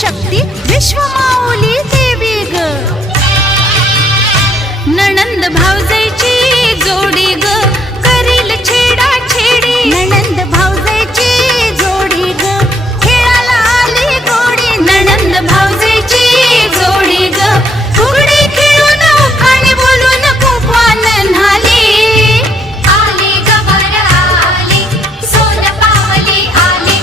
शक्ती विश्वमाऊली देवी ग. नणंद भावजाईची जोडी ग करील छेडा छेडी. नणंद भावजाईची जोडी ग खेळाला आली गोडी. नणंद भावजाईची जोडी ग फुगडी खेळून उखाणे बोलून कुंकवान न्हाली. आली गबर आली सोन पावली आली.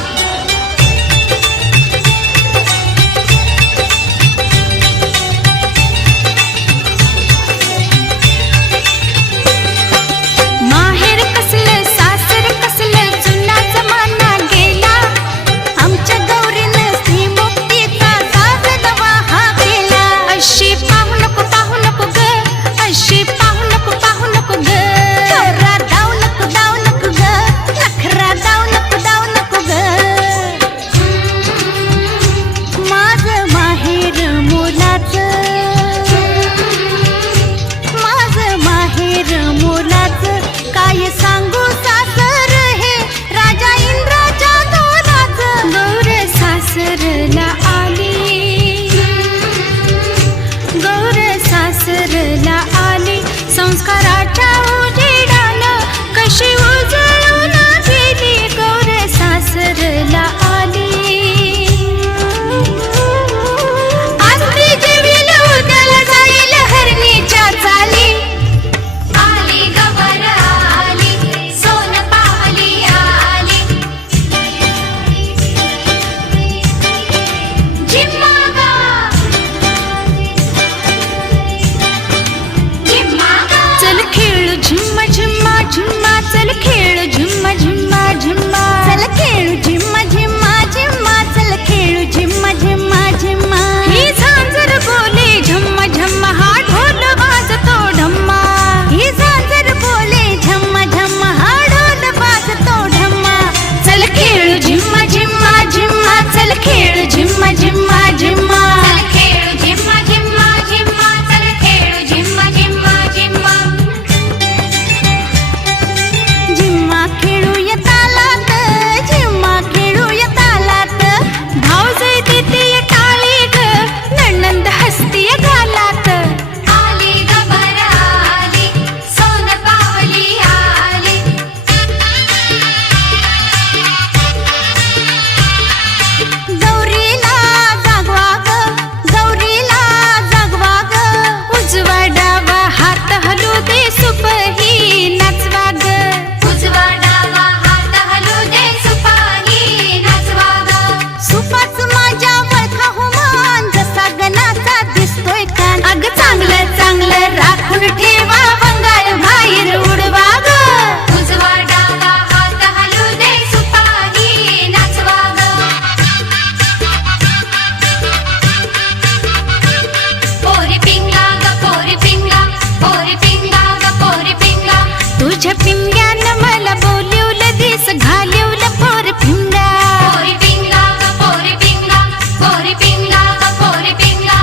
माहेर कसलं सासर कसलं जुना जमाना गेला. आमच्या गौरीनं स्त्रीमुक्तीचा दावा हा केला. अशी पाहू नको ग, अशी पाहू नको ग. नखरा दाव नको ग, नखरा दाव नको ग. माझं माहेर मोलाचं, माझं माहेर मोलाचं. काय सांगू सासर हे राजा इंद्राच्या तोलाचं. गौर सासरला आली, गौर सासरला आली. संस्काराच्या उजेडानं कशी उजळून गेली. गौर सासरला आली. आज ती जेवील उद्याला जाईल हरणीच्या चाली. आली गबर आली सोन पावली आली. झिम्मा गा झिम्मा गा. चल खेळू झिम्मा झिम्मा झिम्मा. चल खेळू झिम्मा झिम्मा झिम्मा. चल खेळू झिम्मा झिम्मा झिम्मा. चल खेळू झिम्मा झिम्मा झिम्मा. ही झांजर बोले झम्मा झम्मा. हा ढोल वाजतो ढम्मा. ही झांजर बोले झम्मा झम्मा. हा ढोल वाजतो ढम्मा. चल खेळू झिम्मा झिम्मा झिम्मा. चल खेळू झिम्मा झिम्मा झिम्मा. चल खेळू झिम्मा झिम्मा झिम्मा. चल खेळू झिम्मा झिम्मा झिम्मा. झिम्मा खेळूया तालात, झिम्मा खेळूया तालात. भावजाई देते टाळी ग, नणंद हसतीय गालात. आली गबर आली सोन पावली आली. गौरीला जागवा ग, गौरीला जागवा ग. उजवा डावा हात हलू दे सुपही नाचवा ग. उजवा डावा हात हलू दे सुपाही नाचवा ग. सुपाच माझ्या वळखा हुमान जसा गणाचा दिसतोय कान. अग चांगलं चांगलं राखून ठेवा वंगाळ बाहेर उडवा ग. उजवा डावा हात हलू दे सुपाही नाचवा ग. पोरी पिंगा ग पोरी पिंगा, पोरी पिंगा ग पोरी पिंगा. तुझ्या पिंग्यानं मला बोलवलं दिस घालवलं पोर पिंगा. पोरी पिंगा ग पोरी पिंगा, पोरी पिंगा ग पोरी पिंगा.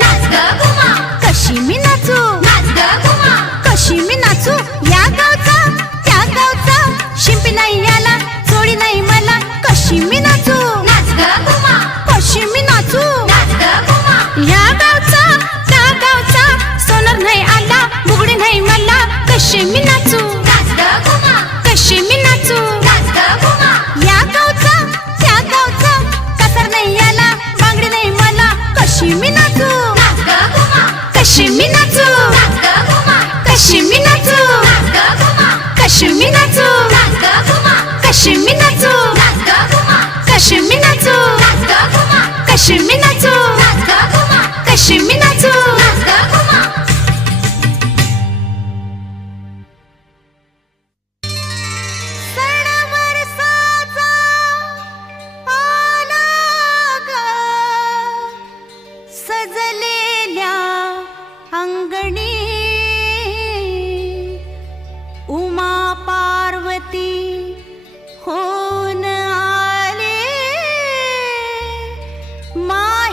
नाच ग घुमा, कशी मी नाचू, नाच ग घुमा. कशी मी नाचू. या गावचा त्या गावचा शिंपी नाही याला, जोडी नाही मला. कशी मी नाचू, नाच ग घुमा, कशी मी नाचू. नाच ग घुमा. या गावचा त्या गावचा सोनार नाही आला, बुगडी नाही मला. कशी मी नाचू, नाच ग घुमा, कशी मी नाचू. नाच ग घुमा. या गावचा त्या गावचा कातर नाही आला, बांगडी नाही मला. कशी मी नाचू, नाच ग घुमा, कशी मी नाचू. नाच ग घुमा. कशी मी नाचू, नाच ग घुमा, कशी मी नाचू. नाच ग घुमा. कशी मी नाचू, नाच ग घुमा, कशी मी नाचू. नाच ग घुमा. कशी मी नाचू, नाच ग घुमा, कशी मी नाचू. नाच ग घुमा. सणावर साजा आला ग, सजलेल्या अंगणी उमा पार्वती होऊन आले. माहेरी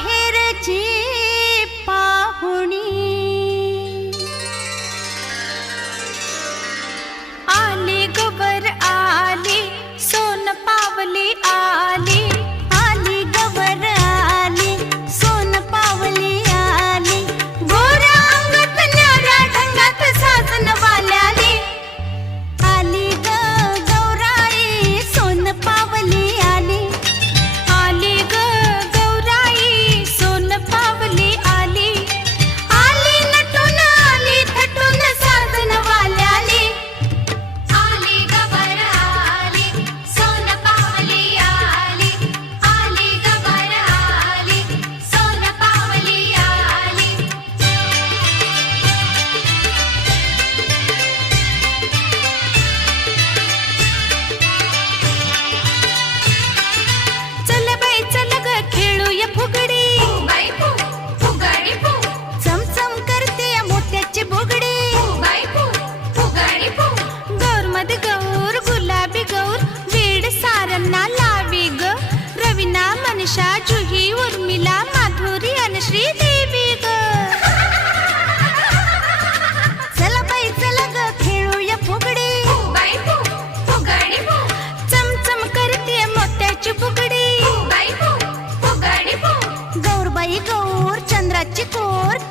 केसाची कोर